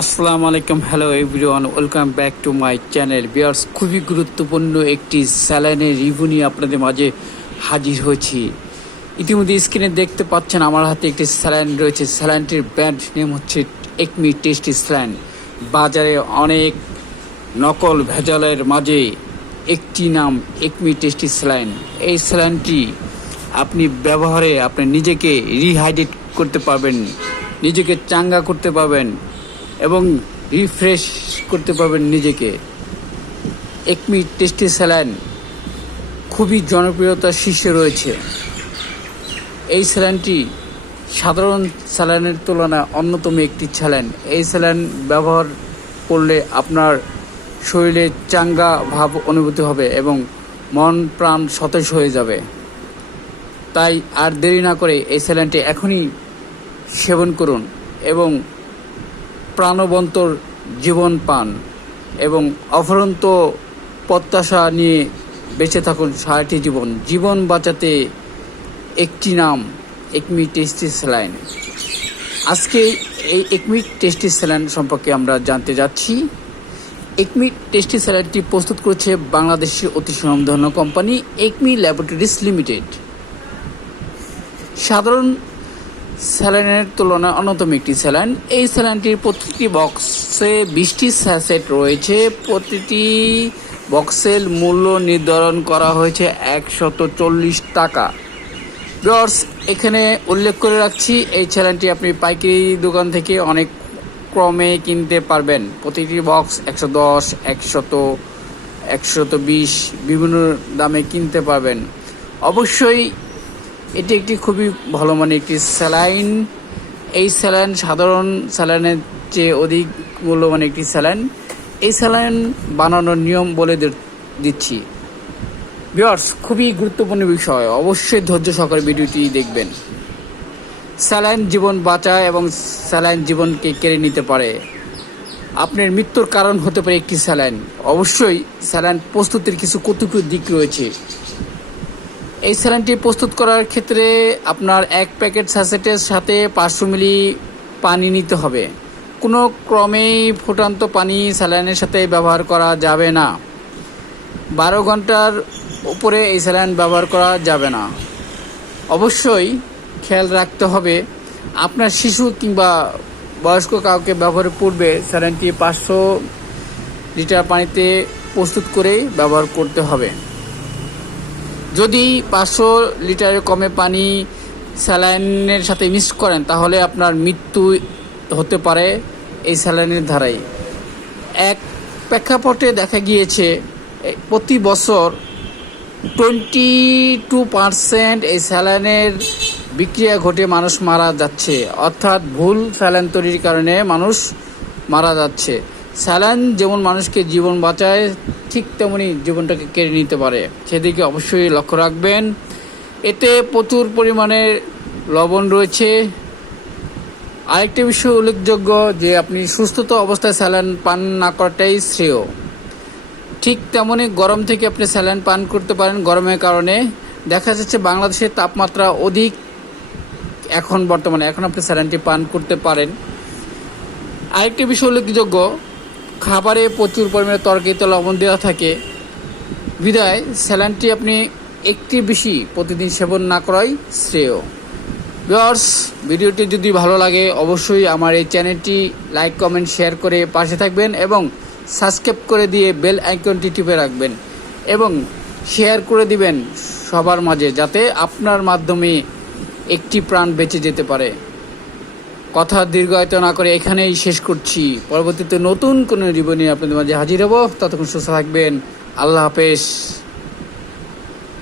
আসসালামু আলাইকুম, hello everyone, welcome back to my channel. Viewers, খুবই গুরুত্বপূর্ণ একটি স্যালাইনের রিভিউ নিয়ে আপনাদের মাঝে হাজির হয়েছি। ইতিমধ্যে স্ক্রিনে দেখতে পাচ্ছেন আমার হাতে একটি স্যালাইন রয়েছে। স্যালাইনটির ব্র্যান্ড নেম হচ্ছে একমি টেস্টি স্যালাইন। বাজারে অনেক নকল ভেজালের মাঝে একটি নাম একমি টেস্টি স্যালাইন। এই স্যালাইনটি আপনি ব্যবহারে আপনি নিজেকে রিহাইড্রেট করতে পারবেন, নিজেকে চাঙ্গা করতে পারবেন এবং রিফ্রেশ করতে পারবেন নিজেকে। একমি টেস্টি স্যালাইন খুবই জনপ্রিয়তার শীর্ষে রয়েছে। এই স্যালাইনটি সাধারণ স্যালাইনের তুলনায় অন্যতম একটি স্যালাইন। এই স্যালাইন ব্যবহার করলে আপনার শরীরে চাঙ্গা ভাব অনুভূতি হবে এবং মন প্রাণ সতেজ হয়ে যাবে। তাই আর দেরি না করে এই স্যালাইনটি এখনই সেবন করুন এবং প্রাণবন্তর জীবন পান এবং অফুরন্ত প্রত্যাশা নিয়ে বেঁচে থাকুন সারাটি জীবন। জীবন বাঁচাতে একটি নাম একমি টেস্টি স্যালাইন। আজকে এই একমি টেস্টি স্যালাইন সম্পর্কে আমরা জানতে যাচ্ছি। একমি টেস্টি স্যালাইনটি প্রস্তুত করেছে বাংলাদেশের অতি সুনামধন্য কোম্পানি একমি ল্যাবরেটরিজ লিমিটেড। সাধারণ স্যালাইনের তুলনায় অন্যতম একটি স্যালাইন। এই স্যালাইনটির প্রতিটি বক্সে 20টি স্যাসেট রয়েছে। প্রতিটি বক্সের মূল্য নির্ধারণ করা হয়েছে 140 টাকা। ভিউয়ার্স, এখানে উল্লেখ করে রাখছি, এই স্যালাইনটি আপনি পাইকারি দোকান থেকে অনেক কমে কিনতে পারবেন। প্রতিটি বক্স 110, 100, 120 বিভিন্ন দামে কিনতে পারবেন। অবশ্যই এটি একটি খুবই ভালো মানের একটি স্যালাইন। এই স্যালাইন সাধারণ স্যালাইনের চেয়ে অধিক মূল্যবান একটি স্যালাইন। এই স্যালাইন বানানোর নিয়ম বলে দিচ্ছি। ভিউয়ার্স, খুবই গুরুত্বপূর্ণ বিষয়, অবশ্যই ধৈর্য সহকারে ভিডিওটি দেখবেন। স্যালাইন জীবন বাঁচায় এবং স্যালাইন জীবনকে কেড়ে নিতে পারে। আপনার মৃত্যুর কারণ হতে পারে একটি স্যালাইন। অবশ্যই স্যালাইন প্রস্তুতির কিছু কৌতুক দিক রয়েছে। এই স্যালাইনটি প্রস্তুত করার ক্ষেত্রে আপনার এক প্যাকেট স্যাসেটের সাথে 500 মিলি পানি নিতে হবে। কোনো ক্রমেই ফুটান্ত পানি স্যালাইনের সাথে ব্যবহার করা যাবে না। 12 ঘন্টার উপরে এই স্যালাইন ব্যবহার করা যাবে না। অবশ্যই খেয়াল রাখতে হবে, আপনার শিশু কিংবা বয়স্ক কাউকে ব্যবহারের পূর্বে স্যালাইনটি 500 লিটার পানিতে প্রস্তুত করেই ব্যবহার করতে হবে। যদি 500 লিটারের কমে পানি স্যালাইনের সাথে মিক্স করেন তাহলে আপনার মৃত্যু হতে পারে এই স্যালাইনের ধারায়। এক প্রেক্ষাপটে দেখা গিয়েছে প্রতি বছর 22% এই স্যালাইনের বিক্রিয়া ঘটে মানুষ মারা যাচ্ছে। অর্থাৎ ভুল স্যালাইন তৈরির কারণে মানুষ মারা যাচ্ছে। স্যালাইন যেমন মানুষকে জীবন বাঁচায়, ঠিক তেমনি জীবনটাকে কেড়ে নিতে পারে, সেদিকে অবশ্যই লক্ষ্য রাখবেন। এতে প্রচুর পরিমাণে লবণ রয়েছে। আরেকটি বিষয় উল্লেখযোগ্য যে আপনি সুস্থতা অবস্থায় স্যালাইন পান না করাটাই শ্রেয়। ঠিক তেমনি গরম থেকে আপনি স্যালাইন পান করতে পারেন। গরমের কারণে দেখা যাচ্ছে বাংলাদেশের তাপমাত্রা অধিক, এখন বর্তমানে আপনি স্যালাইনটি পান করতে পারেন। আরেকটি বিষয় উল্লেখযোগ্য, খাবারে প্রচুর পরিমাণে তরকারিতে লবণ দেওয়া থাকে, বিধায় স্যালাইনটি আপনি একটি বেশি প্রতিদিন সেবন না করাই শ্রেয়। ভিউয়ার্স, ভিডিওটি যদি ভালো লাগে অবশ্যই আমার এই চ্যানেলটি লাইক, কমেন্ট, শেয়ার করে পাশে থাকবেন এবং সাবস্ক্রাইব করে দিয়ে বেল আইকনটি টিপে রাখবেন এবং শেয়ার করে দিবেন সবার মাঝে, যাতে আপনার মাধ্যমে একটি প্রাণ বেঁচে যেতে পারে। কথা দীর্ঘায়িত না করে এখানেই শেষ করছি। পরবর্তীতে নতুন কোনো রিভিউ নিয়ে আপনাদের মাঝে হাজির হব। ততক্ষণ সুস্থ থাকবেন। আল্লাহ হাফেজ।